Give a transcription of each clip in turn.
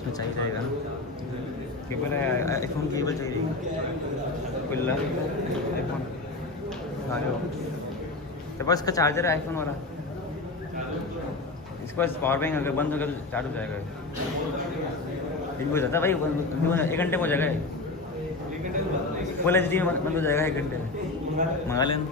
इसमें चाहिए जाएगा केबल है, आईफोन केबल चाहिए खुला आईफोन आगे तो बस इसका चार्जर है आईफोन वाला, इसके पास पावर बैंक अगर बंद होगा तो चार्ज हो जाएगा, दिन हो जाता है भाई, 1 घंटे में हो जाएगा, फुल एच डी में बंद हो जाएगा 1 घंटे में, मंगा लेना।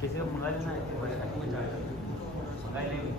किसी को मंगा लेना है, मंगा लेंगे।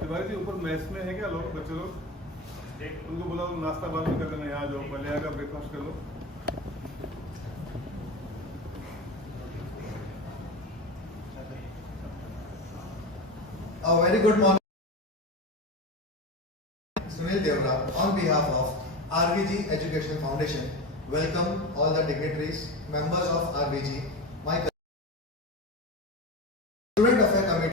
तिवारी जी ऊपर मैस में है क्या लोग बच्चे लोग? उनको बुलाओ, नाश्ता बाद में कर लेना, यहाँ जाओ, पहले आकर ब्रेकफास्ट कर लो। A very good morning, Sunil Devra, on behalf of RVG Educational Foundation. Welcome all the dignitaries, members of RVG, my student affair committee,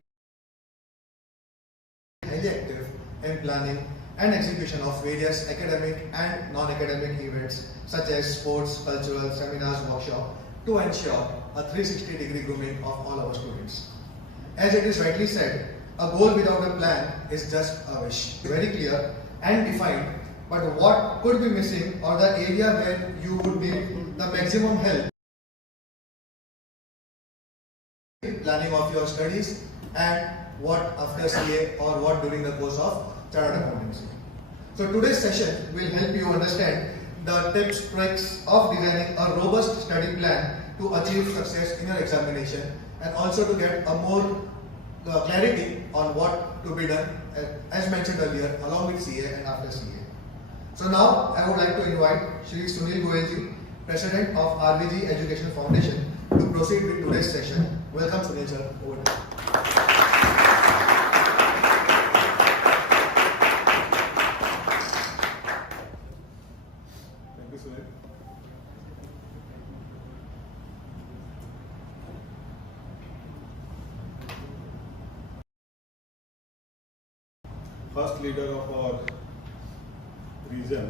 highly active in planning and execution of various academic and non-academic events such as sports, cultural, seminars, workshop to ensure a 360-degree grooming of all our students. As it is rightly said, a goal without a plan is just a wish. Very clear and defined, but what could be missing or the area where you would need the maximum help? Planning of your studies and what after CA or what during the course of chartered accountancy. So today's session will help you understand the tips, tricks of designing a robust study plan to achieve success in your examination and also to get a more clarity on what to be done as mentioned earlier along with CA and after CA. So now I would like to invite Shri Sunil Gadia Ji, President of RVG Education Foundation, to proceed with today's session. Welcome Sunil sir. Over to you. Thank you, Sunil. First leader of our region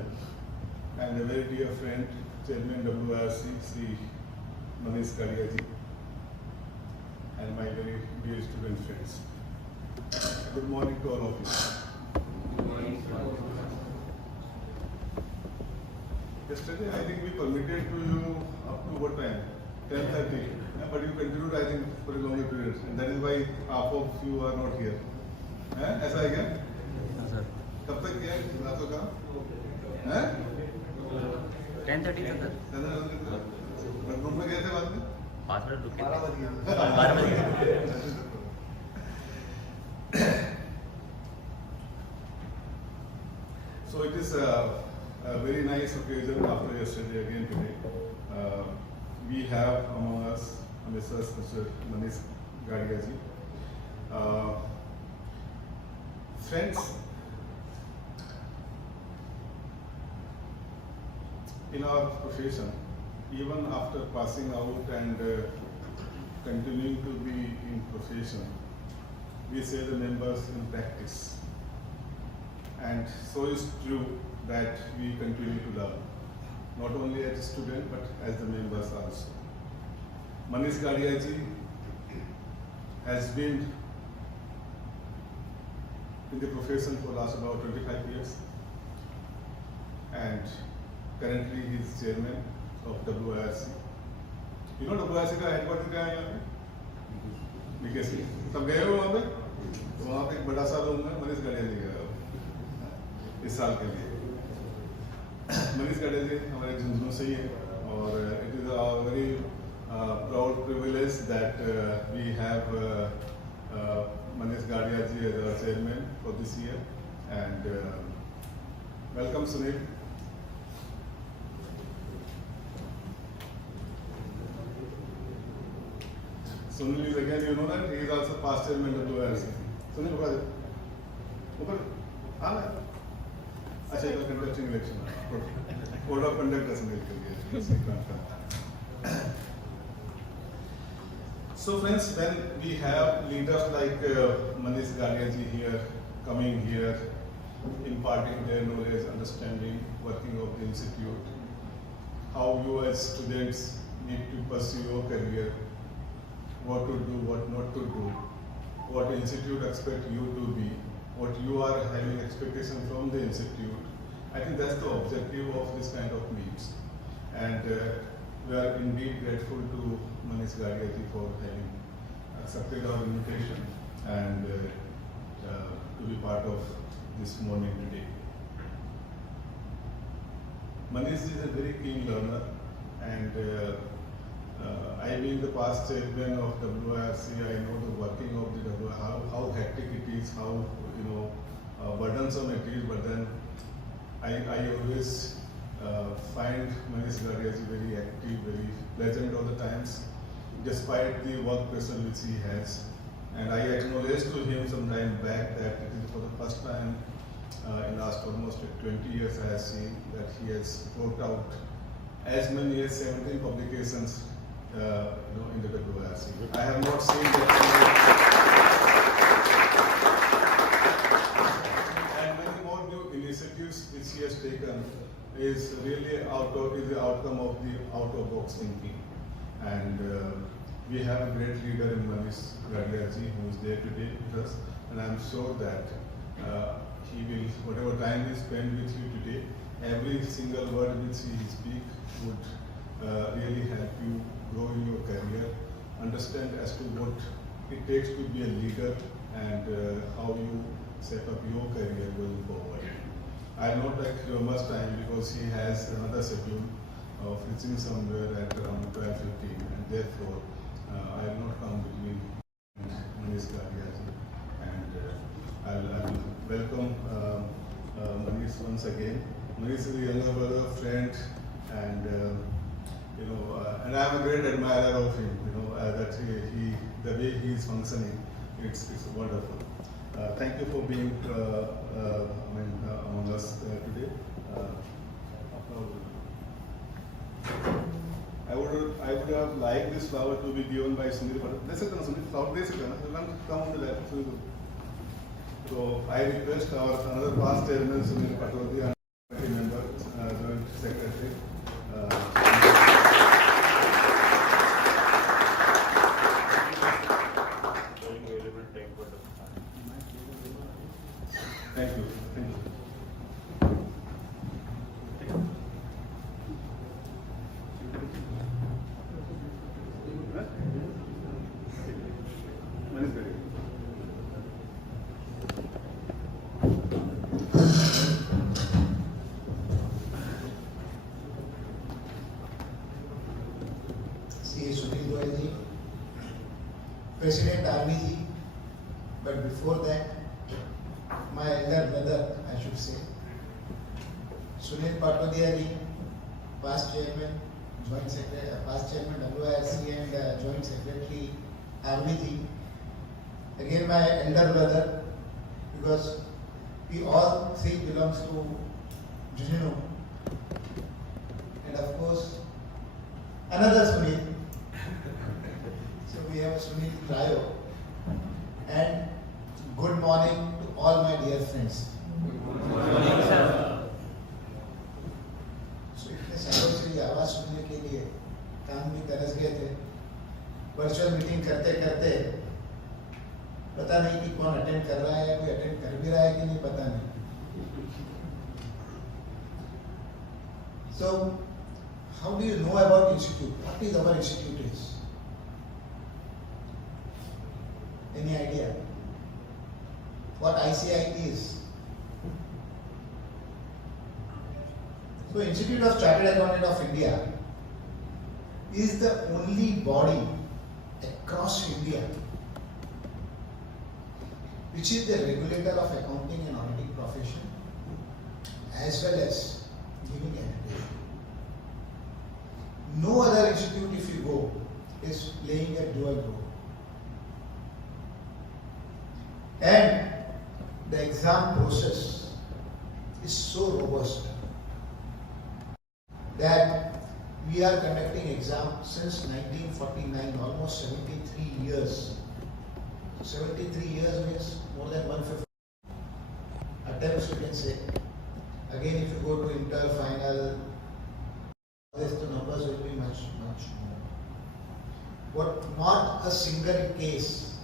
and a very dear friend, Chairman WIRC, Sri Manish Gadia Ji, and my very dear student friends. Good morning to all of you. Good morning, sir. Yesterday, I think we permitted to you up to what time? 10:30. Yeah, but you continued, I think, for a longer period, and that is why half of you are not here. ऐसा है क्या? हाँ sir, कब तक किया रातों का? हैं? 10:30 तक सर। रूम में गए थे बाद में? 5 मिनट रुके 12 बजे। 12 बजे। So it is a very nice occasion after yesterday again today. We have among us Mr. Manish Gadia Ji. Friends, in our profession, even after passing out and continuing to be in profession, we say the members in practice. And so is true that we continue to learn, not only as a student but as the members also. Manish Gadia Ji has been in the profession for last about 25 years, and currently he is chairman of WIRC. You know WIRC का headquarters कहाँ है यहाँ पे? BKC. तब गए हो वहाँ पे? तो वहाँ पे एक बड़ा सा रूम है, मनीष गाड़िया जी गए हो इस साल के लिए। मनीष गाड़िया जी हमारे झुंझुनू से ही है, और it is a very proud privilege that we have Manish Gadia Ji as our chairman for this year, and welcome Sunil. Sunil is again, you know that he is also past chairman of WIRC. Sunil ऊपर आना। अच्छा इधर conducting election code of conduct है Sunil के लिए। So friends, when we have leaders like Manish Gadia Ji here, coming here, imparting their knowledge, understanding, working of the institute, how you as students need to pursue your career, what to do, what not to do, what institute expect you to be, what you are having expectation from the institute. I think that's the objective of this kind of meets. And we are indeed grateful to Manish Gadia Ji for having accepted our invitation and to be part of this morning today. Manish is a very keen learner, and I being the past chairman of WIRC, I know the working of the WIRC, how hectic it is is, how burdensome it is. But then I always find Manish Gadia Ji very active, very pleasant all the times, despite the work pressure which he has. And I acknowledged to him some time back that it is for the first time in last almost 20 years I have seen that he has brought out as many as 17 publications in the WIRC. I have not seen that. And many more new initiatives which he has taken is really the outcome of the out-of-box thinking. And we have a great leader in Manish Gadia Ji who is there today with us, and I am sure that he will, whatever time he spent with you today, every single word which he speaks would really help you grow in your career, understand as to what it takes to be a leader, and how you set up your career going forward. I will not take your much time because he has another schedule of reaching somewhere at around 12:15, and therefore I will not come between Manish Gadia Ji, and I will welcome Manish once again. Manish is a younger brother, friend, and and I am a great admirer of him. That the way he is functioning, it's wonderful. Thank you for being among us today. I would have liked this flower to be given by Sunil Patel. Flower, come on the left. So I request our another past chairman Sunil Patel, the member, joint secretary. Thank you. Thank you. President RVG, but before that, my elder brother, I should say, Sunil Patodia Ji, past chairman, joint secretary, past chairman WIRC and joint secretary RVG. Again, my elder brother, because we all three belongs to Junino, and of course, another Sunil. So we have a Sunil trio, and good morning to all my dear friends. Good morning, sir. So इतने सालों से ये आवाज सुनने के लिए काम भी तरस गए थे। वर्चुअल मीटिंग करते करते पता नहीं कि कौन अटेंड कर रहा है या कोई अटेंड कर भी रहा है कि नहीं, पता नहीं। So how do you know about institute? What is our institute is? Any idea? What ICI is? So Institute of Chartered Accountant of India is the only body across India which is the regulator of accounting and auditing profession as well as giving accreditation. No other institute, if you go, is playing a dual role. And the exam process is so robust that we are conducting exam since 1949, almost 73 years. 73 years means more than 150 attempts, you can say. Again, if you go to inter, final, the numbers will be much more. But not a single case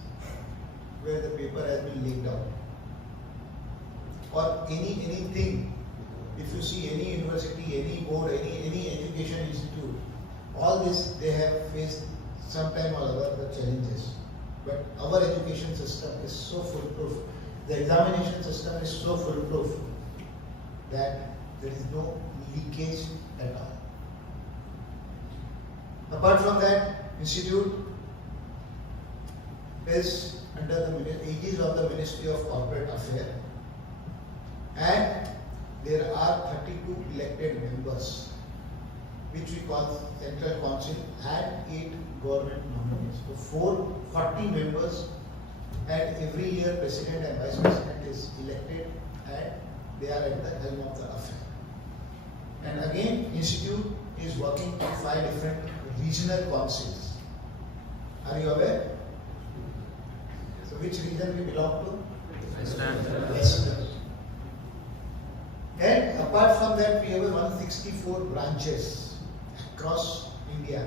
where the paper has been leaked out, or anything. If you see any university, any board, any education institute, all this they have faced sometime or other the challenges. But our education system is so foolproof. The examination system is so foolproof that there is no leakage at all. Apart from that, institute is under the aegis of the Ministry of Corporate Affairs, and there are 32 elected members, which we call Central Council, and 8 government nominees. So 40 members, and every year President and Vice President is elected, and they are at the helm of the affair. And again, Institute is working on 5 different regional councils. Are you aware? So which region we belong to? Western. And apart from that, we have 164 branches across India,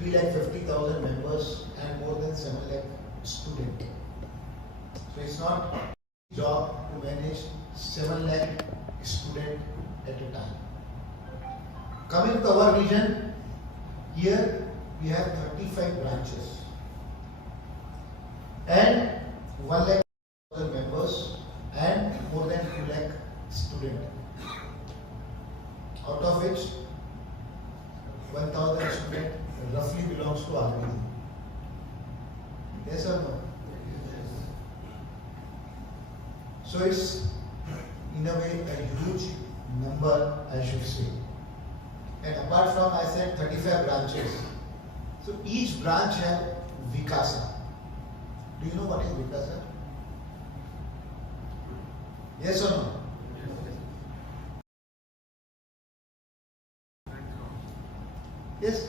350,000 members and more than 7 lakh students. So it's not a job to manage 7 lakh students at a time. Coming to our region, here we have 35 branches and 1 lakh members and more than 2 lakh students, out of which 1,000 students roughly belongs to RVG. Yes or no? So it's in a way a huge number, I should say. And apart from, I said 35 branches. So each branch has Vikasa. Do you know what is Vikasa? Yes or no? Yes.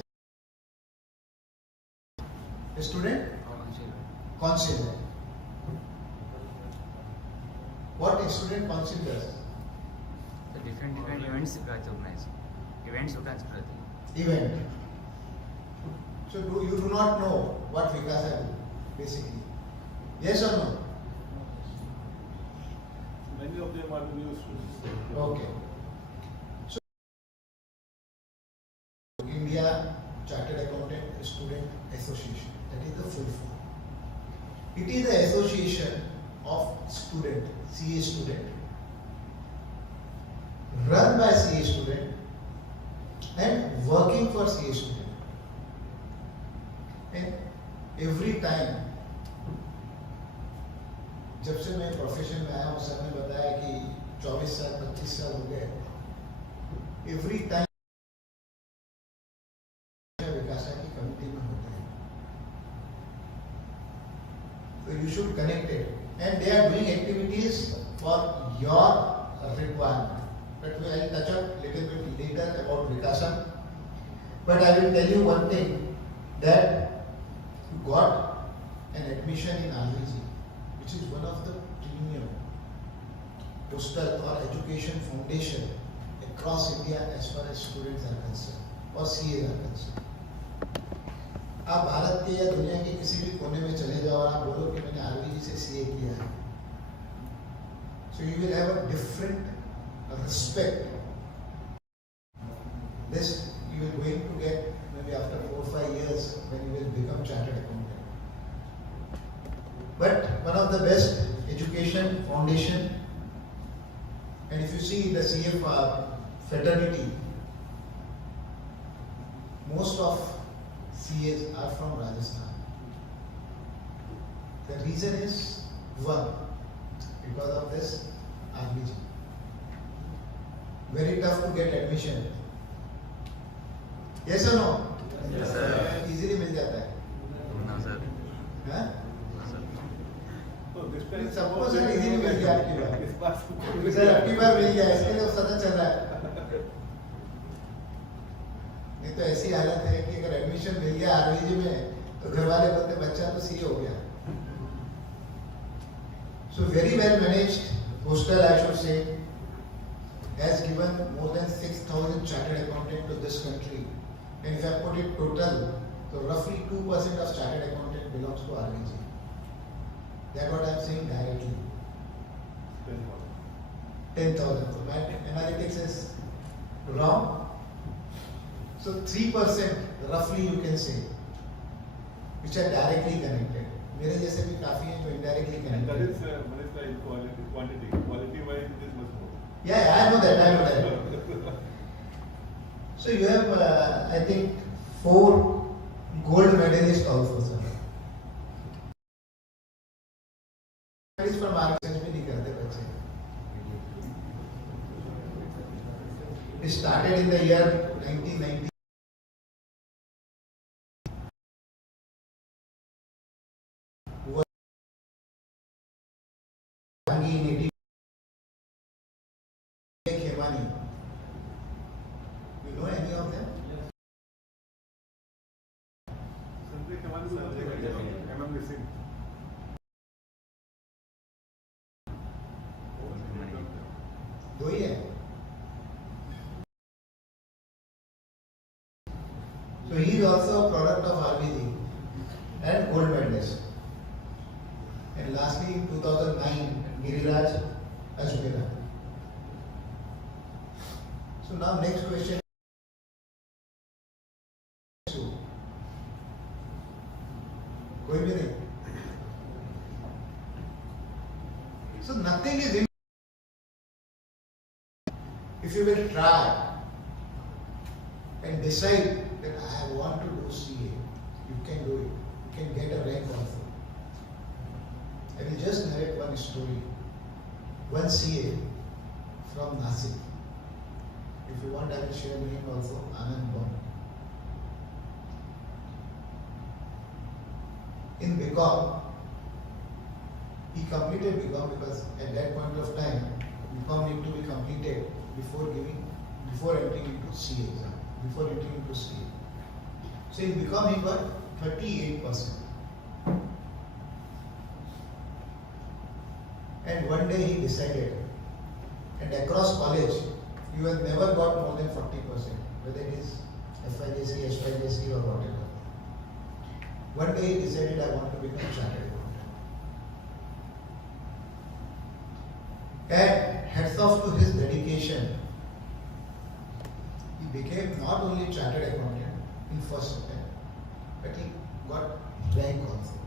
A student? Council. What a student council does? The different events organize. Events organize. Event. So you do not know what Vikasa do, basically. Yes or no? Many of them are the new students. Okay. So India Chartered Accountant Student Association. That is the full form. It is the association of student, CA student, run by CA student and working for CA student. And every time, जब से मैं profession में आया हूँ, sir ने बताया कि 24 साल 25 साल हो गए, एवरी टाइम विकासा की कमिटी में होते हैं. So you should connect it, and they are doing activities for your requirement. But we will touch up little bit later about Vikasa. But I will tell you one thing, that you got an admission in RVG, which is one of the premium postal or education foundation across India as far as students are concerned or CAs are concerned. आप भारत के या दुनिया के किसी भी कोने में चले जाओ और आप बोलो कि मैंने आरवीजी से सीए किया है, so you will have a different respect. This you are going to get maybe after 4 or 5 years when you will become chartered accountant. But one of the best education foundation, and if you see the CF fraternity, most of CAs are from Rajasthan. The reason is one, because of this RVG. Very tough to get admission. Yes or no? Yes, sir. Easily मिल जाता है. No, sir. हाँ? No, sir. So this time सबको sir easily मिल गया आपकी बार. Sir आपकी बार मिल गया, इसके लिए सदन चल रहा है. नहीं तो ऐसी हालत है कि अगर एडमिशन मिल गया आरवीजी में तो घर वाले बोलते बच्चा तो सीए हो गया. So very well managed postal, I should say, has given more than 6,000 chartered accountants to this country. And if I put it total, so roughly 2% of chartered accountant belongs to RVG. That's what I am saying directly. 10,000. So my analytics is wrong. So 3% roughly you can say, which are directly connected. मेरे जैसे भी काफी हैं जो indirectly And that connected. is Manish, in quantity. Quality wise, it is much more. Yeah, I know that. So you have, I think, 4 gold medalists also, sir. Studies from RVG भी नहीं करते बच्चे. It started in the year 1990. You know any of them? दो ही है. So he is also a product of RVG and gold medalist. And lastly, in 2009, Giriraj Ajmera. So now next question. कोई भी नहीं. So nothing is in. If you will try and decide that I want to do CA, you can do it. You can get a rank also. I will just narrate one story. One CA from Nasik. If you want, I will share the name also. Anand Bon. In BCom, he completed BCom because at that point of time, BCom need to be completed before entering into CA exam, before entering into CA. So in BCom he got 38%. And one day he decided, and across college, you have never got more than 40%, whether it is FIJC, SYJC or whatever. One day he decided, I want to become chartered accountant. And hats off to his dedication, he became not only chartered accountant in first attempt, but he got rank also.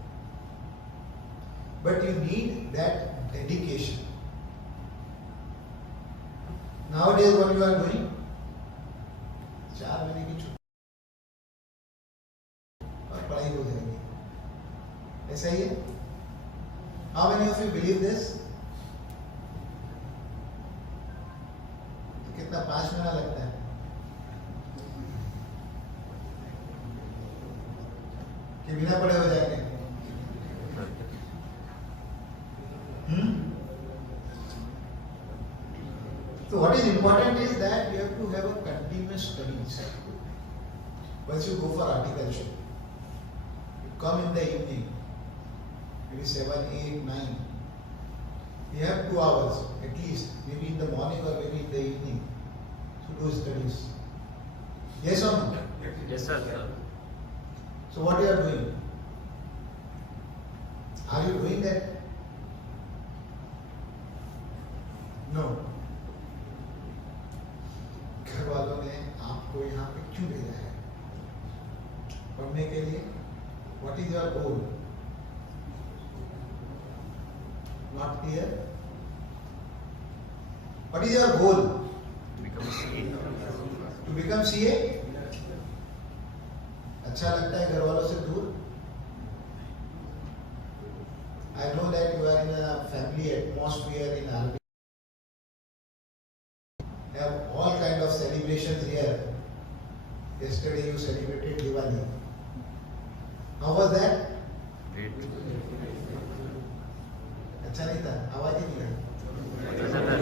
But you need that dedication. Nowadays what you are doing? 4 महीने की छुट्टी और पढ़ाई हो जाएगी. ऐसा ही है? How many of you believe this? तो कितना 5 महीना लगता है? कि बिना पढ़े हो जाएंगे? So what is important is that you have to have a continuous studies. Once you go for articleship, you come in the evening, maybe 7, 8, 9. You have 2 hours at least, maybe in the morning or maybe in the evening, to do studies. Yes or no? Yes, sir. So what you are doing? Are you doing that? No. घर वालों ने आपको यहाँ पे क्यों भेजा है? पढ़ने के लिए? What is your goal? Not clear? What is your goal? Become CA. To become CA? अच्छा लगता है घर वालों से दूर? I know that you are in a family atmosphere in RVG. Have all kind of celebrations here. Yesterday you celebrated Diwali. How was that? Great. अच्छा नहीं था, आवाज ही नहीं आई. अच्छा था.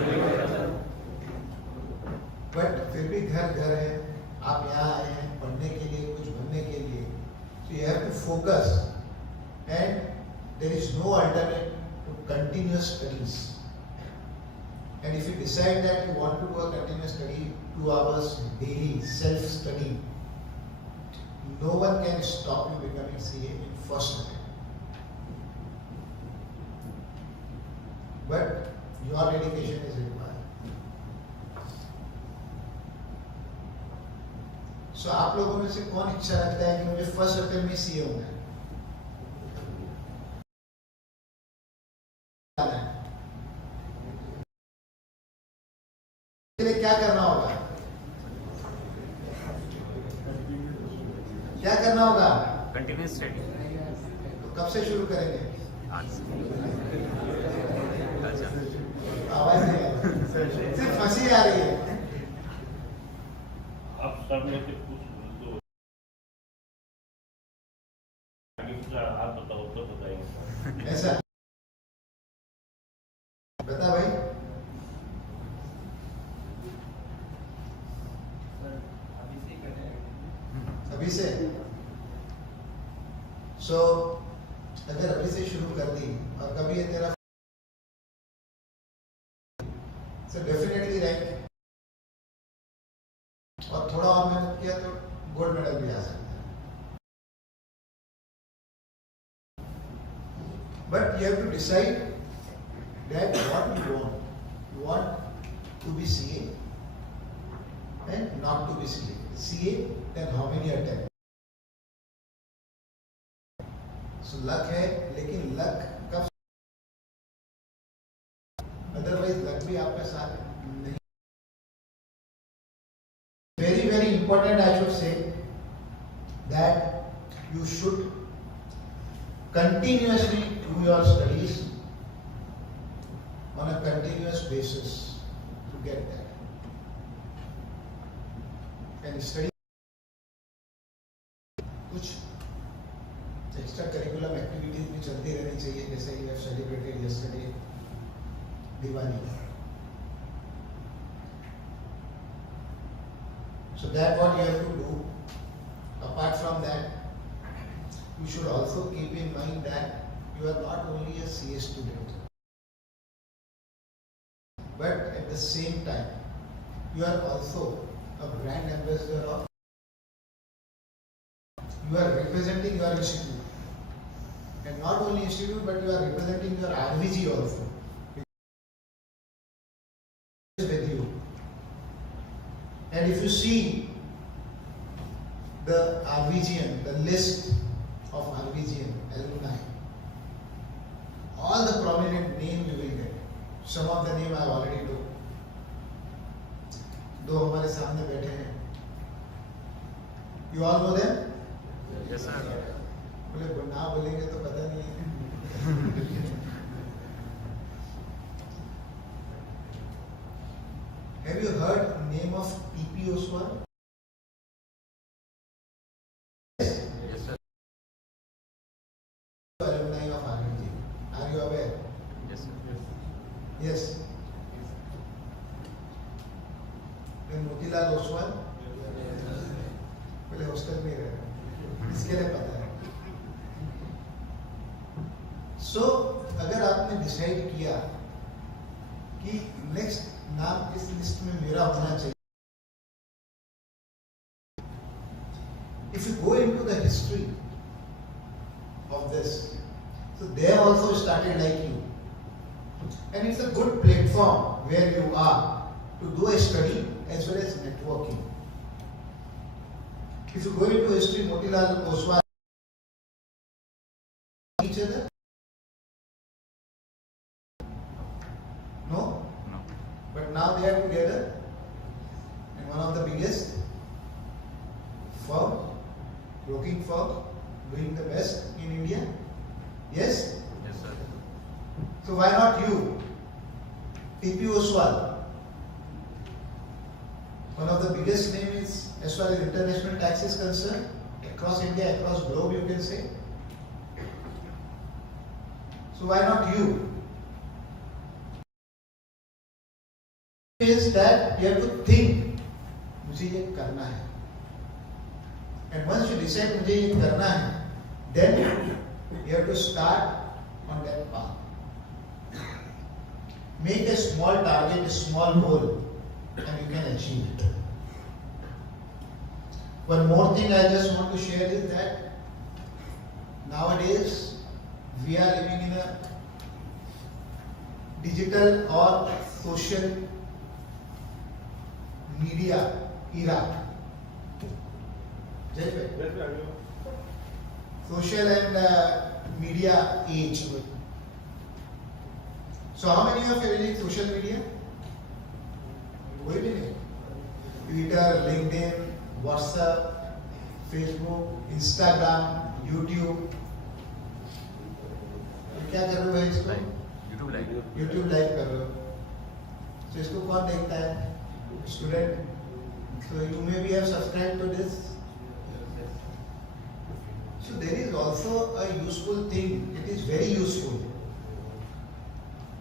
बट फिर भी घर है. आप यहाँ आए हैं पढ़ने के लिए, कुछ बनने के लिए. So you have to focus, and there is no alternate to continuous studies. And if you decide that you want to do a continuous study, 2 hours daily, self-study, no one can stop you becoming CA in first attempt. But your dedication is required. So आप लोगों में से कौन इच्छा रखता है कि मुझे फर्स्ट अटेम्प्ट में CA होना है? क्या करना होगा? क्या करना होगा? Continuous study. तो कब से शुरू करेंगे? आज से. ऐसा बता भाई। अभी से सो अगर अभी से शुरू कर दी और कभी ये तेरा सो डेफिनेटली रैंक और थोड़ा और मेहनत किया तो गोल्ड मेडल भी आ सकता है। But you have to decide that what you want. You want to be CA and not to be CA. CA then how many attempt. So luck है, लेकिन लक कब, अदरवाइज लक भी आपके साथ नहीं। Very, very important, I should say, that you should continuously do your studies on a continuous basis to get that. And study कुछ extra curriculum activities भी चलती रहनी चाहिए, जैसे you have celebrated yesterday Diwali. So that's what you have to do. Apart from that, you should also keep in mind that you are not only a CA student, but at the same time, you are also a brand ambassador of, you are representing your institute. And not only institute, but you are representing your RVG also. With you. And if you see the RVGN, the list of RVGN alumni, all the prominent names you will get. Some of the name I already know. दो हमारे सामने बैठे हैं. You all know them? Yes, sir. बोले ना बोलेंगे तो पता नहीं है. Have you heard name of P.P. Oswal? Yes, sir. Alumni of RVG. Are you aware? Yes, sir. Yes. Then Motilal Oswal? पहले हॉस्टल में रहे, इसके लिए पता है. So अगर आपने डिसाइड किया कि नेक्स्ट नाम इस लिस्ट में मेरा होना चाहिए, if you go into the history of this, so they have also started like you, and it's a good platform where you are to do a study as well as networking. If you go into history, Motilal Oswal each other? No? No. But now they are together in one of the biggest firm, broking firm, doing the best in India. Yes? Yes, sir. So why not you? P.P. Oswal. One of the biggest name is, as far as international tax is concerned, across India, across globe you can say. So why not you? Is that you have to think, मुझे ये करना है. And once you decide मुझे ये करना है, then you have to start on that path. Make a small target, a small goal, and you can achieve it. One more thing I just want to share is that nowadays we are living in a digital or social media era. Social and media age. So how many of you are using social media? कोई भी नहीं. Twitter, LinkedIn, WhatsApp, Facebook, Instagram, YouTube. क्या कर रहे हो भाई इसको? YouTube live. YouTube live कर रहे हो. तो इसको कौन देखता है? Student. So you maybe have subscribed to this. So there is also a useful thing. It is very useful,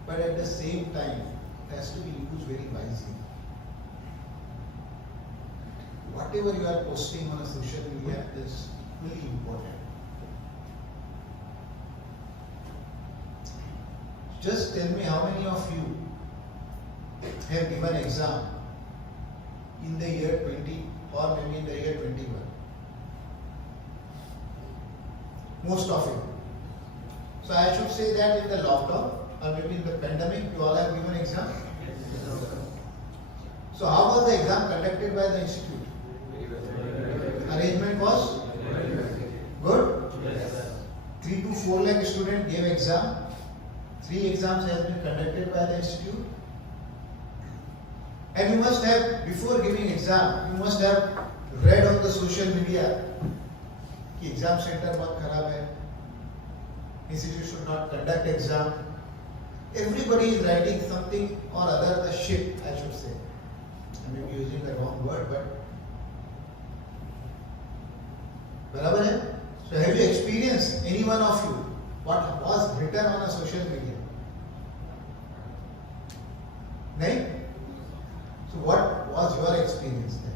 but at the same time, it has to be used very wisely. Whatever you are posting on a social media is equally important. Just tell me how many of you have given exam in the year 20 or maybe in the year 21. Most of you. So I should say that in the lockdown or maybe in the pandemic, you all have given exam. So how was the exam conducted by the institute? Arrangement was good. 3 to 4 lakh students gave exam. 3 exams have been conducted by the institute. And you must have, before giving exam, you must have read on the social media कि exam center बहुत खराब है, institute should not conduct exam. Everybody is writing something or other, the shit, I should say. I may be using the wrong word, but बराबर है? So have you experienced, any one of you, what was written on a social media? नहीं? So what was your experience then?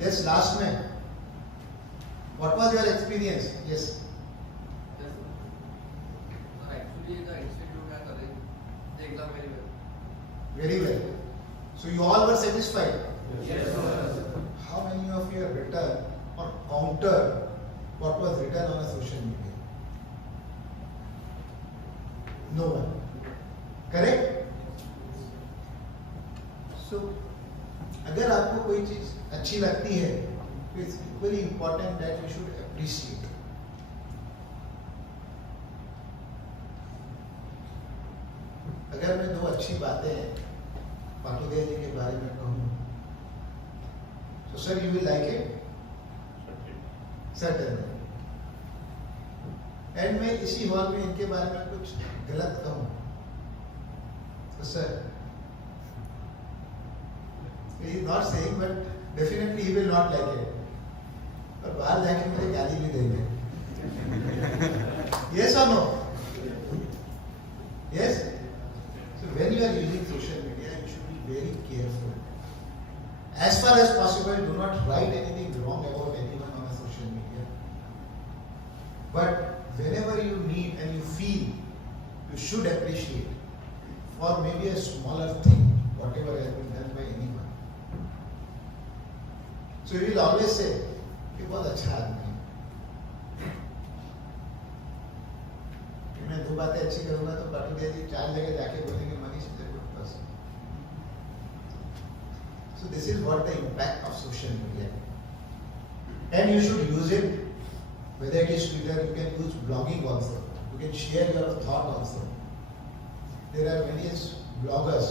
Yes, last man. What was your experience? Yes. Actually, the institute has arranged the exam very well. Very well. So you all were satisfied? Yes, sir. How many of you have written or countered what was written on a social media? No one. Correct? So, अगर आपको कोई चीज अच्छी लगती है, तो it's equally important that you should appreciate. अगर मैं 2 अच्छी बातें पाटुदे जी के बारे में कहूँ, so sir, you will like it? Certainly. And मैं इसी हॉल में इनके बारे में कुछ गलत कहूँ, so sir, he is not saying, but definitely he will not like it. और बाहर जाके मुझे गाली भी देंगे. Yes or no? Yes? So when you are using social media, you should be very careful. As far as possible, do not write anything wrong about anyone on a social media. But whenever you need and you feel, you should appreciate for maybe a smaller thing, whatever has been done by anyone. So you will always say, कि बहुत अच्छा आदमी है. कि मैं 2 बातें अच्छी करूँगा तो पाटुदे जी 4 जगह जाके बोलेंगे Manish is a good person. So this is what the impact of social media. And you should use it, whether it is Twitter, you can use blogging also. You can share your thought also. There are various bloggers.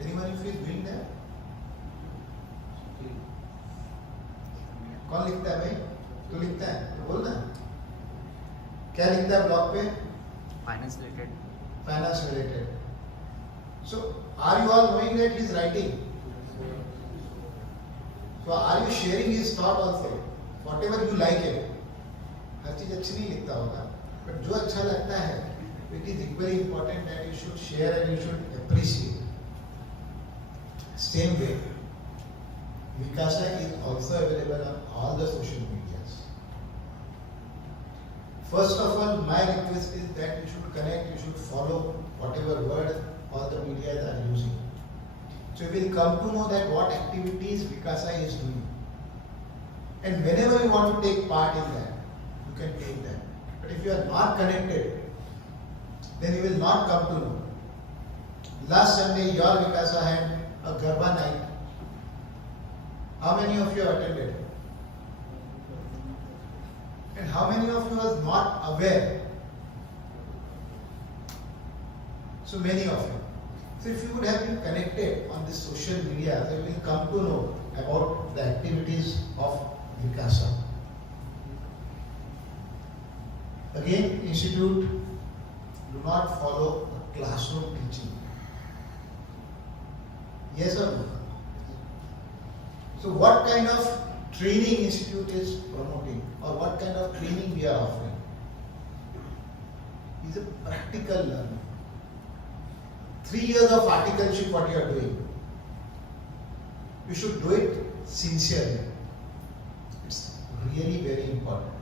Anyone if is doing that? कौन लिखता है भाई? तू लिखता है? तो बोल ना. क्या लिखता है ब्लॉग पे? Finance related. Finance related. So, are you all knowing that he is writing? So, are you sharing his thought also? Whatever you like it. हर चीज अच्छी नहीं लिखता होगा, but जो अच्छा लगता है, it is equally important that you should share and you should appreciate. Same way, Vikasa is also available on all the social medias. First of all, my request is that you should connect, you should follow whatever word all the media are using. So you will come to know that what activities Vikasa is doing. And whenever you want to take part in that, you can take that. But if you are not connected, then you will not come to know. Last Sunday, your Vikasa had a Garba night. How many of you attended? And how many of you was not aware? So many of you. So if you would have been connected on this social media, then you will come to know about the activities of Vikasa. Again, institute do not follow a classroom teaching. Yes or no? So what kind of training institute is promoting, or what kind of training we are offering? Is a practical learning. 3 years of articleship what you are doing. You should do it sincerely. It's really very important.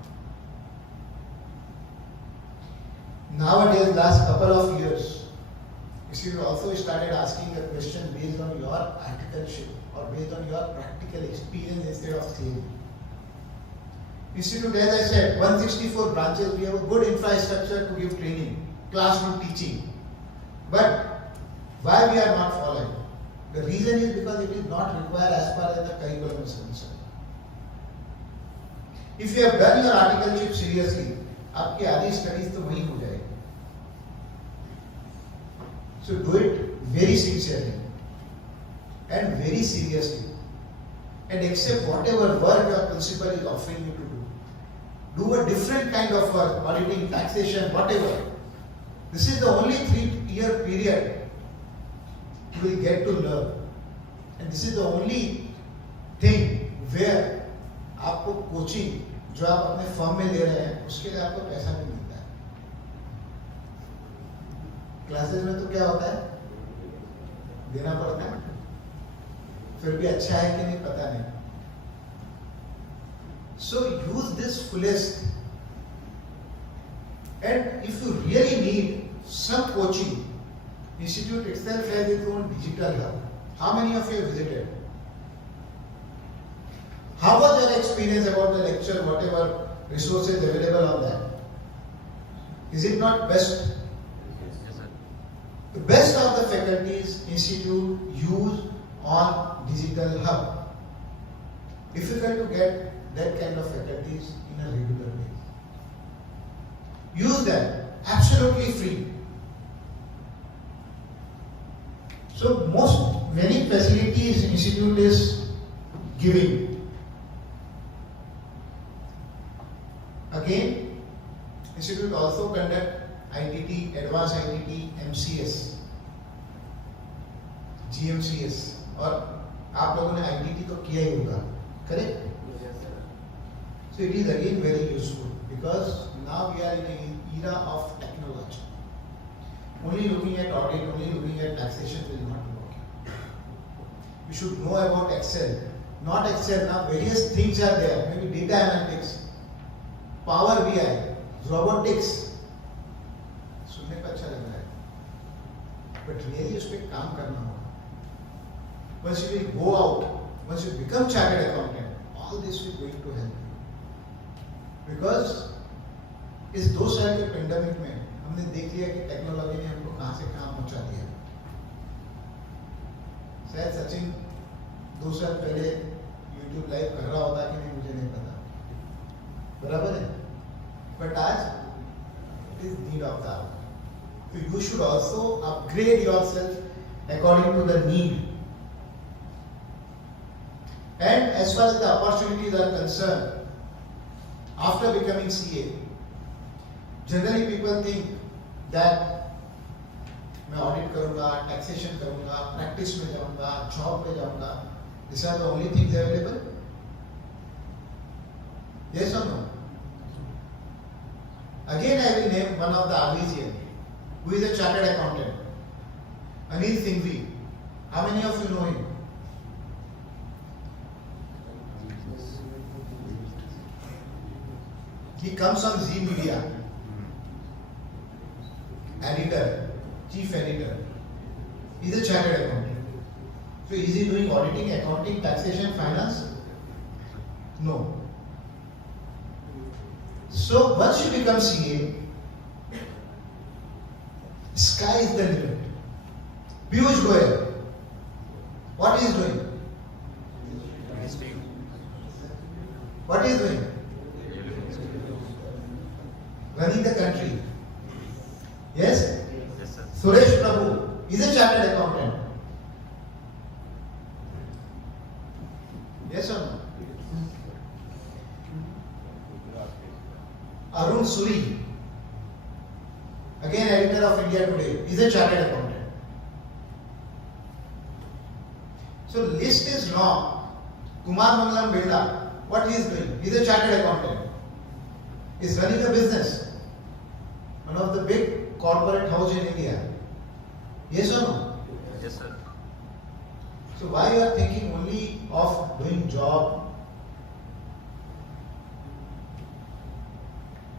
Nowadays, last couple of years, you also started asking a question based on your articleship or based on your practical experience instead of theory. Institute, as I said, 164 branches, we have a good infrastructure to give training, classroom teaching. But why we are not following? The reason is because it is not required as far as the curriculum is concerned. If you have done your articleship seriously, आपकी आधी studies तो वही हो जाएगी. So do it very sincerely and very seriously, and accept whatever work your principal is offering you to do. Do a different kind of work, auditing, taxation, whatever. This is the only 3-year period you will get to learn, and this is the only thing where आपको coaching जो आप अपने firm में ले रहे हैं उसके लिए आपको पैसा भी मिलता है. क्लासेस में तो क्या होता है, देना पड़ता है, फिर भी अच्छा है कि नहीं पता नहीं. So use this fullest, and if you really need some coaching, institute itself has its own digital hub. How many of you have visited? How was your experience about the lecture, whatever resources available on that? Is it not best? Yes, sir. The best of the faculties institute use on digital hub. Difficult to get that kind of faculties in a regular way. Use them, absolutely free. So many facilities institute is giving. Again, institute also conduct ITT, Advanced ITT, MCS, GMCS, और आप लोगों ने ITT तो किया ही होगा, correct? So it is again very useful because now we are in an era of technology. Only looking at audit, only looking at taxation will not work. You should know about Excel. Not Excel, now various things are there. Maybe data analytics, Power BI, robotics. सुनने को अच्छा लग रहा है, but really उस पे काम करना होगा. Once you will go out, once you become chartered accountant, all this will going to help you. Because इस 2 साल के पेंडेमिक में हमने देख लिया कि टेक्नोलॉजी ने हमको कहां से कहां पहुंचा दिया. शायद सचिन 2 साल पहले YouTube लाइव कर रहा होता कि नहीं मुझे नहीं पता, बराबर है, बट आज it is need of the hour. So you should also upgrade yourself according to the need. And as far as the opportunities are concerned, after becoming CA, generally people think that मैं audit करूंगा, taxation करूंगा, practice में जाऊंगा, job पे जाऊंगा. These are the only things available. Yes or no? Again, I will name one of the RVG who is a chartered accountant, Anil Singhvi. How many of you know him? He comes on Z Media, editor, chief editor. He is a chartered accountant. So is he doing auditing, accounting, taxation, finance? No. So once you become CA, sky is the limit. Piyush Goyal, what he is doing? What he is doing? Running the country. Yes? Yes, sir. Suresh Prabhu is a chartered accountant. Yes or no? Arun Suri, again editor of India Today, is a chartered accountant. So list is long. Kumar Mangalam Birla, what he is doing? He is a chartered accountant. He is running a business. One of the big corporate house in India. Yes or no? Yes, sir. So why you are thinking only of doing job?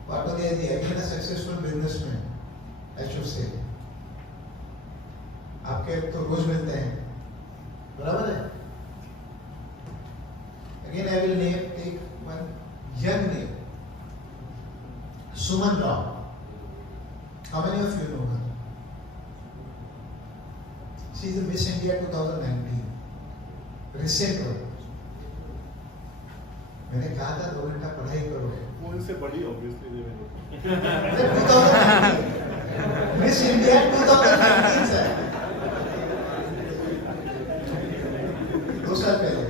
What was the idea? Again, a successful businessman, I should say. आपके तो रोज मिलते हैं, बराबर है? Again, I will take one young name, Suman Rao. How many of you know her? She is the Miss India 2019. Recent role. मैंने कहा था 2 घंटा पढ़ाई करो. वो इनसे बड़ी obviously they will. 2019. Miss India 2019 sir. 2 साल पहले.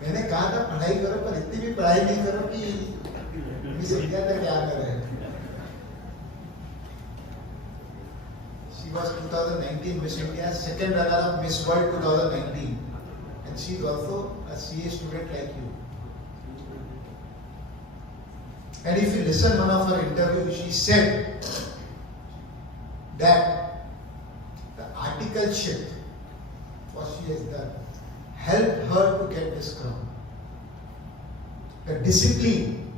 मैंने कहा था पढ़ाई करो, पर इतनी भी पढ़ाई नहीं करो कि मिस इंडिया तक क्या कर रहे हैं. She was 2019 Miss India, second runner-up Miss World 2019, and she is also a CA student like you. And if you listen one of her interview, she said that the articleship, what she has done, helped her to get this crown. The discipline,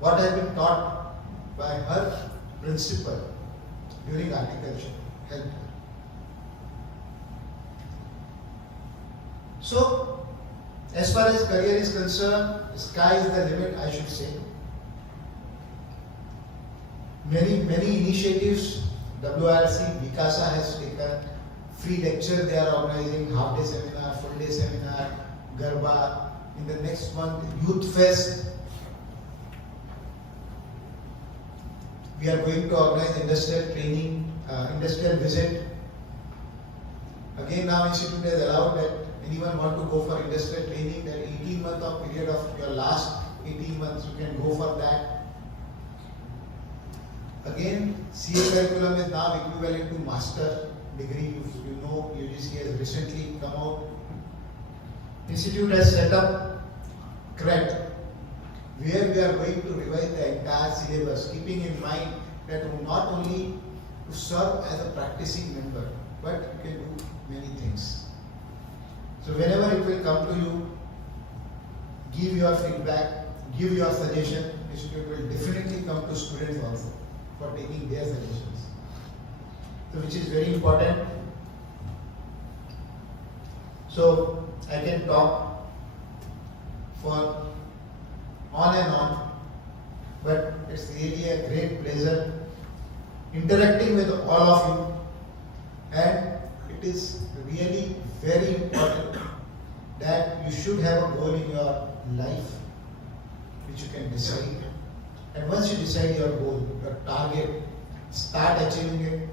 what has been taught by her principal during articleship, helped her. So, as far as career is concerned, sky is the limit, I should say. Many initiatives WIRC, Vikasa has taken. Free lecture they are organizing, half day seminar, full day seminar, Garba. In the next month, Youth Fest. We are going to organize industrial training, industrial visit. Again, now Institute has allowed that anyone want to go for industrial training, that 18-month of period of your last 18 months, you can go for that. Again, CA curriculum is now equivalent to master degree. You know, UGC has recently come out. Institute has set up CRET, where we are going to revise the entire syllabus, keeping in mind that not only to serve as a practicing member, but you can do many things. So whenever it will come to you, give your feedback, give your suggestion. Institute will definitely come to students also for taking their suggestions. So which is very important. So I can talk for on and on, but it's really a great pleasure interacting with all of you, and it is really very important that you should have a goal in your life which you can decide, and once you decide your goal, your target, start achieving it.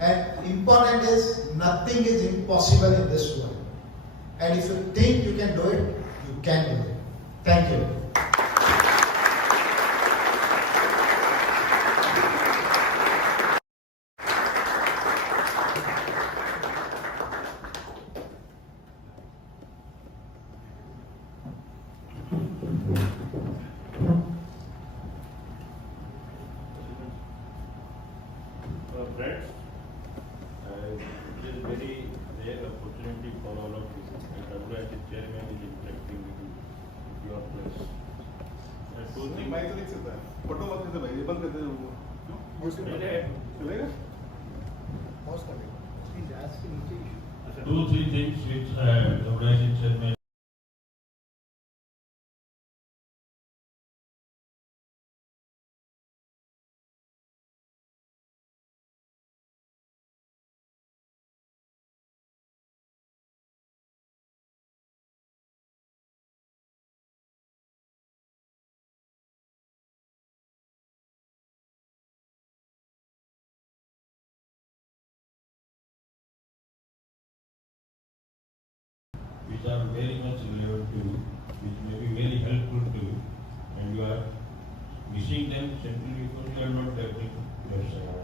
And important is, nothing is impossible in this world, and if you think you can do it, you can do it. Thank you. Friends, it is very rare opportunity for all of you. And WIRC chairman is interacting with your place. Two things. Mic देख सकता है photo मत दे भाई ये बंद कर दे चलेगा Two, three things which WIRC chairman which are very much relevant to you, which may be very helpful to you, and you are missing them simply because you are not developing yourself.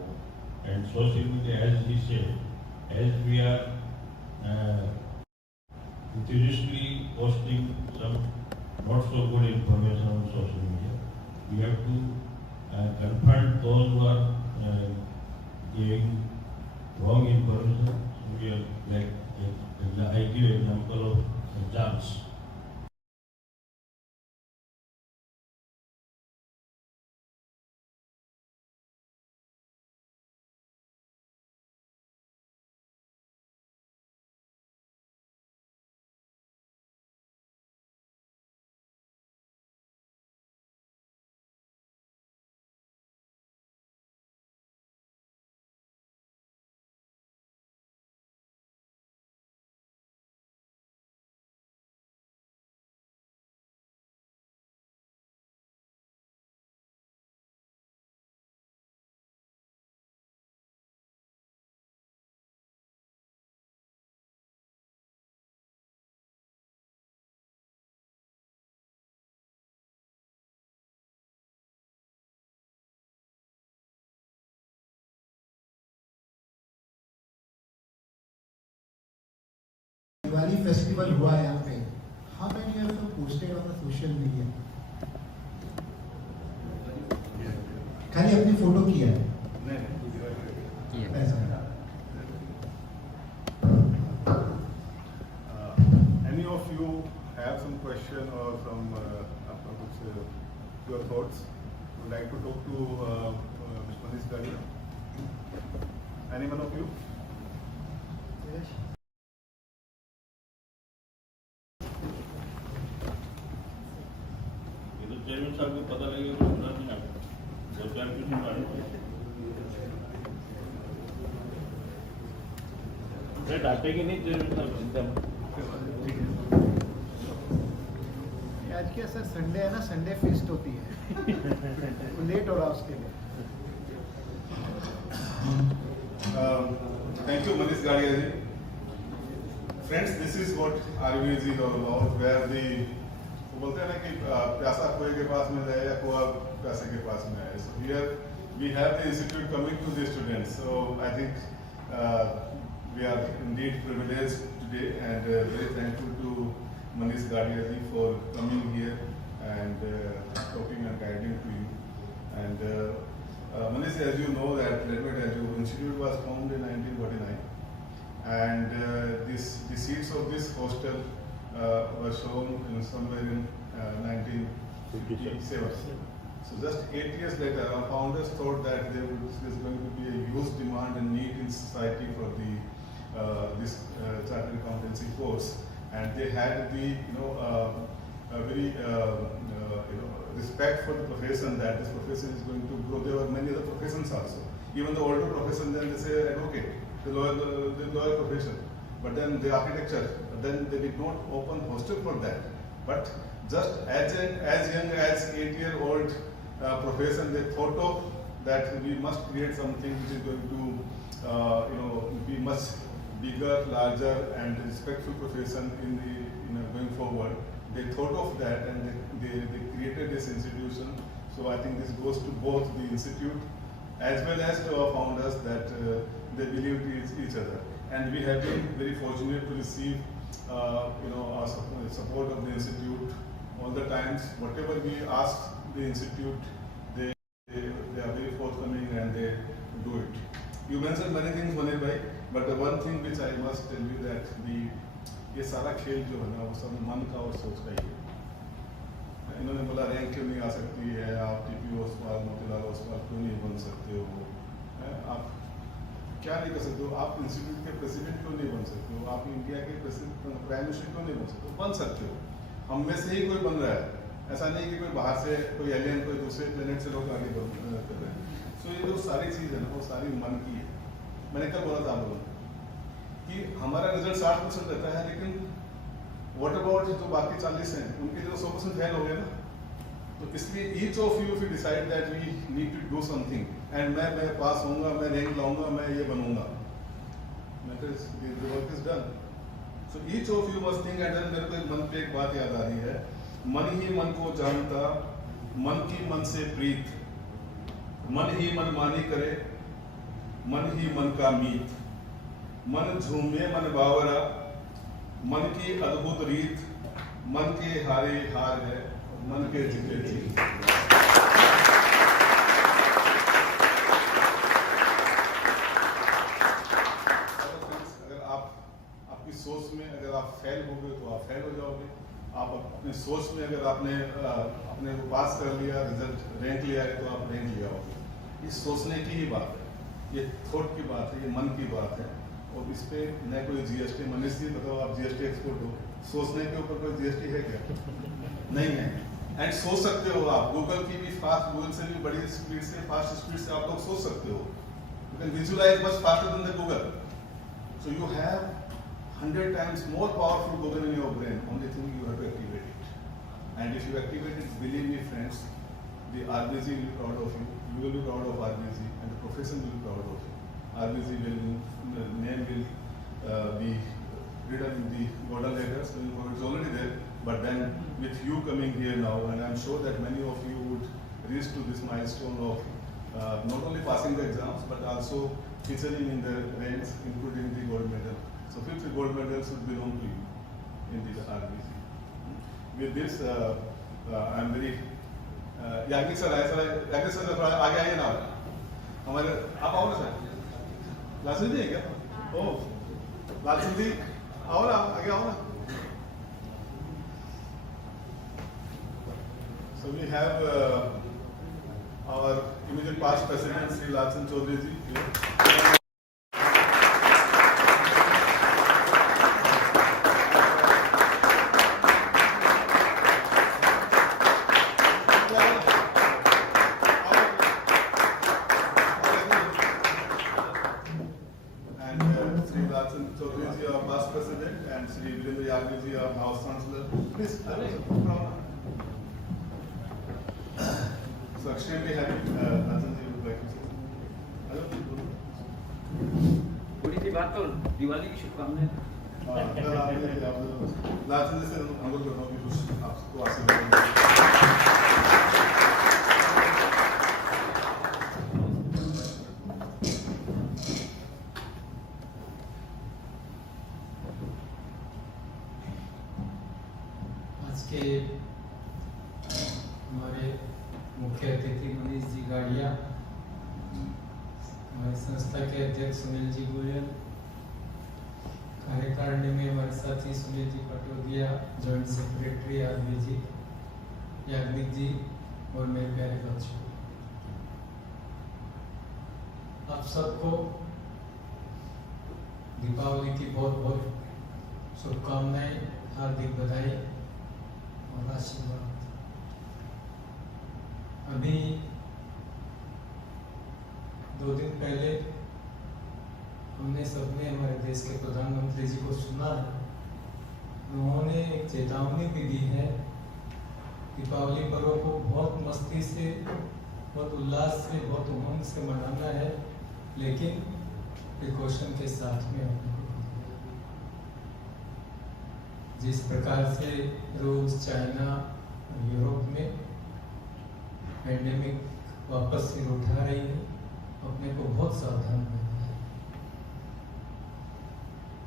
And social media, as he said, as we are insidiously posting some not so good information on social media. We have to confront those who are giving wrong information. So we are I give example of exams. Diwali festival हुआ यहाँ पे, how many of you posted on the social media? खाली अपनी photo किया है? ऐसा। Any of you have some question or some your thoughts? Would like to talk to Mr. Manish Gadia? Anyone of you? Yes. ये तो chairman साहब को पता लगेगा कि सुना नहीं आपको, दो चार कुछ नहीं मालूम। डांटेगी नहीं चेयरमैन साहब, चिंता मत। आज क्या सर, संडे है ना, संडे फेस्ट होती है, लेट हो रहा उसके लिए। Thank you, Manish Gadia Ji. Friends, this is what RVG is all about, where the वो बोलते हैं ना कि प्यासा कुएं के पास में जाए या कुआं प्यासे के पास में आए. So here we have the institute coming to the students. So I think we are indeed privileged today and very thankful to Manish Gadia Ji for coming here and talking and guiding to you. And Manish, as you know that, let me tell you, institute was formed in 1949, and the seats of this hostel were shown in somewhere in 1957. So just 8 years later, our founders thought that there is going to be a huge demand and need in society for the this chartered accountancy course, and they had the very respect for the profession, that this profession is going to grow. There were many other professions also. Even the older profession, then they say advocate, the lawyer profession. But then the architecture, then they did not open hostel for that. But just as young as 8-year-old profession, they thought of that we must create something which is going to be much bigger, larger, and respectful profession going forward. They thought of that and they created this institution. So I think this goes to both the institute as well as to our founders, that they believed in each other. And we have been very fortunate to receive our support of the institute all the times. Whatever we ask the institute, they are very forthcoming and they do it. You mentioned many things, Manir bhai, but the one thing which I must tell you that ये सारा खेल जो है ना, वो सब मन का और सोच का ही है. इन्होंने बोला रैंक क्यों नहीं आ सकती है, आप टीपी ओसवाल, मोतीलाल ओसवाल क्यों नहीं बन सकते हो, आप क्या नहीं कर सकते हो, आप इंस्टीट्यूट के प्रेसिडेंट क्यों नहीं बन सकते हो, आप इंडिया के प्राइम मिनिस्टर क्यों नहीं बन सकते हो. बन सकते हो, हम में से ही कोई बन रहा है. ऐसा नहीं कि कोई बाहर से, कोई एलियन, कोई दूसरे प्लेनेट से लोग आगे कर रहे हैं. सो ये जो सारी चीज़ है ना, वो सारी मन की है. मैंने कल बोला था आप लोगों कि हमारा रिजल्ट 60% रहता है, लेकिन व्हाट अबाउट जो बाकी 40 हैं, उनके जो 100% फेल हो गए ना. तो इसलिए each of you we decide that we need to do something, and मैं पास होऊंगा, मैं रैंक लाऊंगा, मैं ये बनूंगा. मैं the work is done. So each of you must think. And मेरे को मन पे एक बात याद आ रही है, मन ही मन को जानता, मन की मन से प्रीत, मन ही मन मानी करे, मन ही मन का मीत, मन झूमे मन बावरा, मन की अद्भुत रीत, मन के हारे हार है, मन के जीते जीत। अगर आपकी सोच में अगर आप फेल हो गए तो आप फेल हो जाओगे। आप अपनी सोच में अगर आपने अपने को पास कर लिया, रिजल्ट रैंक लिया है तो आप रैंक ले आओगे। ये सोचने की ही बात है, ये थॉट की बात है, ये मन की बात है। और इस पे न कोई जीएसटी, मनीष जी बताओ आप जीएसटी एक्सपर्ट हो, सोचने के ऊपर कोई जीएसटी है क्या? नहीं है। एंड सोच सकते हो आप, गूगल की भी फास्ट, गूगल से भी बड़ी स्पीड से, फास्ट स्पीड से आप लोग सोच सकते हो। You can visualise much faster than the Google. So you have 100 times more powerful Google in your brain. Only thing you have to activate it. And if you activate it, believe me, friends, the RVG will be proud of you. You will be proud of RVG, and the profession will be proud of you. RVG will name will be written in the golden letters. It's already there. But then, with you coming here now, and I'm sure that many of you would reach to this milestone of not only passing the exams, but also featuring in the ranks, including the gold medal. So 50 gold medals should belong to you in the RVG. With this, I'm very Yagnik sir आए, Yagnik sir थोड़ा आगे आइए ना, हमारे आप आओ ना sir. लाल सिंह जी है क्या? ओह, लाल सिंह जी आओ ना, आगे आओ ना। So we have our immediate past president Sri Lal Singh Chaudhary ji here. So extremely happy. Nathan ji would like to say something. Hello. थोड़ी सी बात तो दिवाली की शुभकामनाएं। लाल जी से अनुरोध करता हूँ कि कुछ आपको आशीर्वाद। आज के हमारे मुख्य अतिथि मनीष जी गाड़िया, हमारी संस्था के अध्यक्ष सुनील जी गोयल, कार्यकारिणी में हमारे साथी सुनील जी पटोदिया, जॉइंट सेक्रेटरी आरवीजी, याज्ञिक जी और मेरे प्यारे बच्चों, आप सबको दीपावली की बहुत बहुत शुभकामनाएं, हार्दिक बधाई और आशीर्वाद। अभी 2 दिन पहले हमने सबने हमारे देश के प्रधानमंत्री जी को सुना है, उन्होंने एक चेतावनी भी दी है। दीपावली पर्व को बहुत मस्ती से, बहुत उल्लास से, बहुत उमंग से मनाना है, लेकिन प्रिकॉशन के साथ में। जिस प्रकार से रूस, चाइना और यूरोप में पैंडेमिक वापस से उठा रही है, अपने को बहुत सावधान रहना है।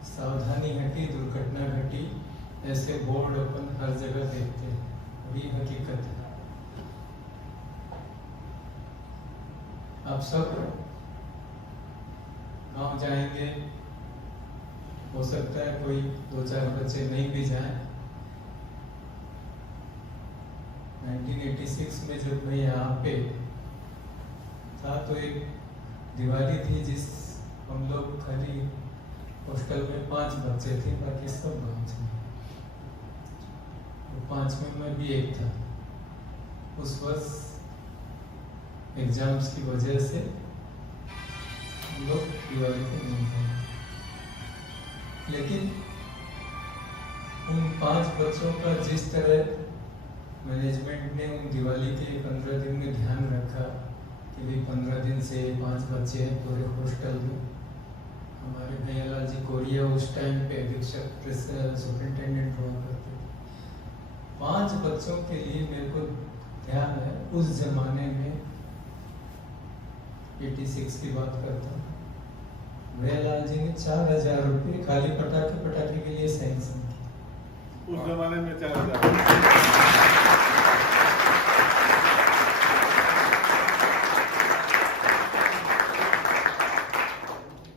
सावधानी घटी, दुर्घटना घटी, ऐसे बोर्ड अपन हर जगह देखते हैं, और ये हकीकत है। आप सब गांव जाएंगे, हो सकता है कोई 2-4 बच्चे नहीं भी जाएं। 1986 में जब मैं यहाँ पे था तो एक दिवाली थी जिस हम लोग खाली हॉस्टल में 5 बच्चे थे, बाकी सब गाँव थे। तो 5 में मैं भी एक था। उस वर्ष एग्जाम्स की वजह से हम लोग दिवाली को नहीं गए, लेकिन उन 5 बच्चों का जिस तरह मैनेजमेंट ने उन दिवाली के 15 दिन में ध्यान रखा कि भाई 15 दिन से 5 बच्चे हैं पूरे हॉस्टल में। हमारे भैयालाल जी कोरिया उस टाइम पे अधीक्षक सुपरिटेंडेंट हुआ करते थे। 5 बच्चों के लिए मेरे को ध्यान है, उस जमाने में 86 की बात करता हूँ, वेलाल जी ने 4000 रुपये खाली पटाखे के लिए सैंक्शन किए। उस जमाने में 4000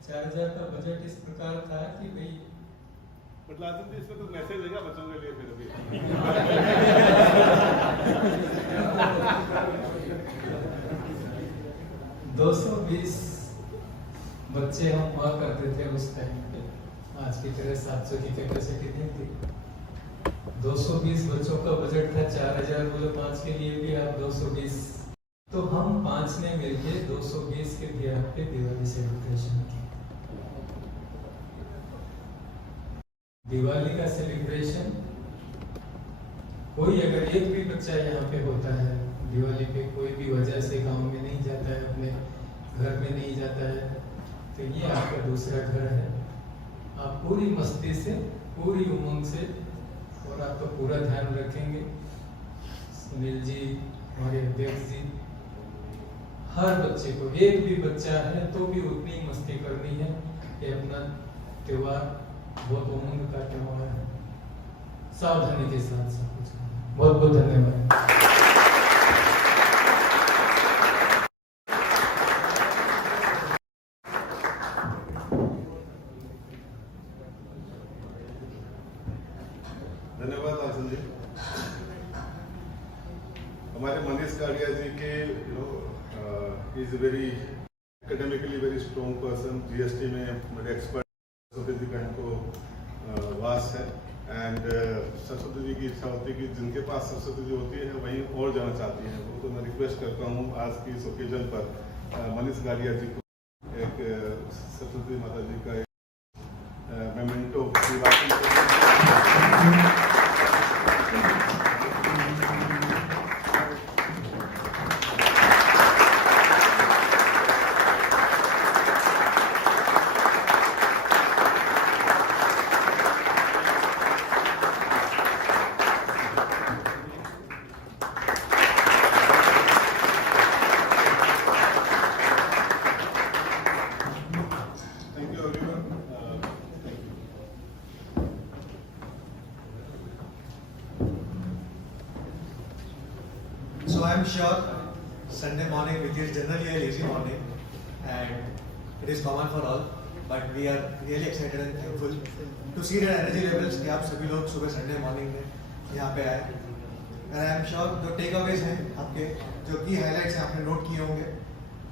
4000 का बजट इस प्रकार था कि भाई मतलब आदमी इसमें कुछ मैसेज देगा बच्चों के लिए फिर अभी 220 बच्चे हम हुआ करते थे उस टाइम पे। आज की तरह 700 की कैपेसिटी नहीं थी। 220 बच्चों का बजट था, 4000 बोले 5 के लिए भी आप 220, तो हम 5 ने मिलके 220 के बिहार पे दिवाली सेलिब्रेशन की। दिवाली का सेलिब्रेशन कोई अगर एक भी बच्चा यहाँ पे होता है दिवाली पे, कोई भी वजह से गांव में नहीं जाता है, अपने घर में नहीं जाता है, तो ये आपका दूसरा घर है। आप पूरी मस्ती से, पूरी उमंग से और आपका पूरा ध्यान रखेंगे। सुनील जी, हमारे अध्यक्ष जी, हर बच्चे को, एक भी बच्चा है तो भी उतनी ही मस्ती करनी है। ये अपना त्योहार बहुत उमंग का त्योहार है, सावधानी के साथ सब कुछ। बहुत बहुत धन्यवाद। धन्यवाद आंचल जी। हमारे मनीष गाड़िया जी के is very academically very strong person. GST में मेरे एक्सपर्ट सरस्वती जी का इनको वास है एंड सरस्वती जी की इच्छा होती है कि जिनके पास सरस्वती जी होती है वहीं और जाना चाहती हैं वो। तो मैं रिक्वेस्ट करता हूँ आज की इस ओकेजन पर मनीष गाड़िया जी को एक सरस्वती माता जी का एक memento So I'm sure Sunday morning, which is generally a lazy morning, and it is common for all, but we are really excited and thankful to see that energy levels कि आप सभी लोग सुबह Sunday morning में यहाँ पे आए। And I am sure जो takeaways हैं आपके, जो की highlights हैं आपने नोट किए होंगे।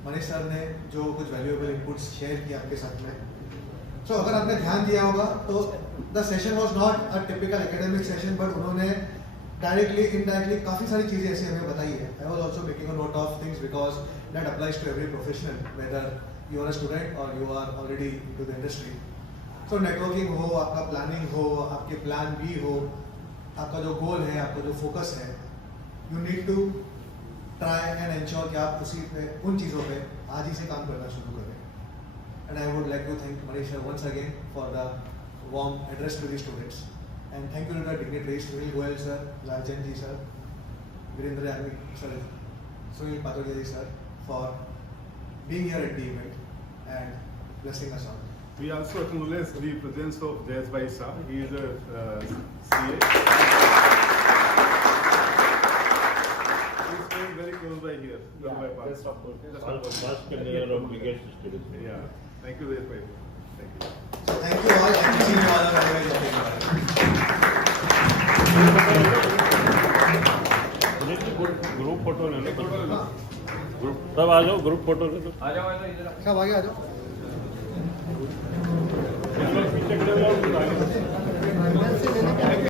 मनीष सर ने जो कुछ valuable inputs share किए आपके साथ में। So अगर आपने ध्यान दिया होगा तो the session was not a typical academic session, but उन्होंने डायरेक्टली इनडायरेक्टली काफ़ी सारी चीज़ें ऐसी हमें बताई है। I was also making a note of things because that applies to every professional, whether you are a student or you are already to the industry. So networking हो, आपका प्लानिंग हो, आपके प्लान बी हो, आपका जो गोल है, आपका जो फोकस है, you need to try and ensure कि आप उसी पे, उन चीज़ों पे आज ही से काम करना शुरू करें। And I would like to thank Manish once again for the warm address to the students. And thank you to the dignitaries, Sunil Goyal sir, Lalchan ji sir, Virendra Yagmi sir, Sunil Patodia ji sir, for being here at the event and blessing us all. We also acknowledge the presence of Jayas Bhai Shah. He is a CA. He is staying very close by here. Just of course. First year of biggest students. Yeah. Thank you, Jayas Bhai. Thank you. So thank you all and see you all on the way. Group photo ले लो, group सब आ जाओ, group photo ले लो। आ जाओ इधर। सब आगे आ जाओ। पीछे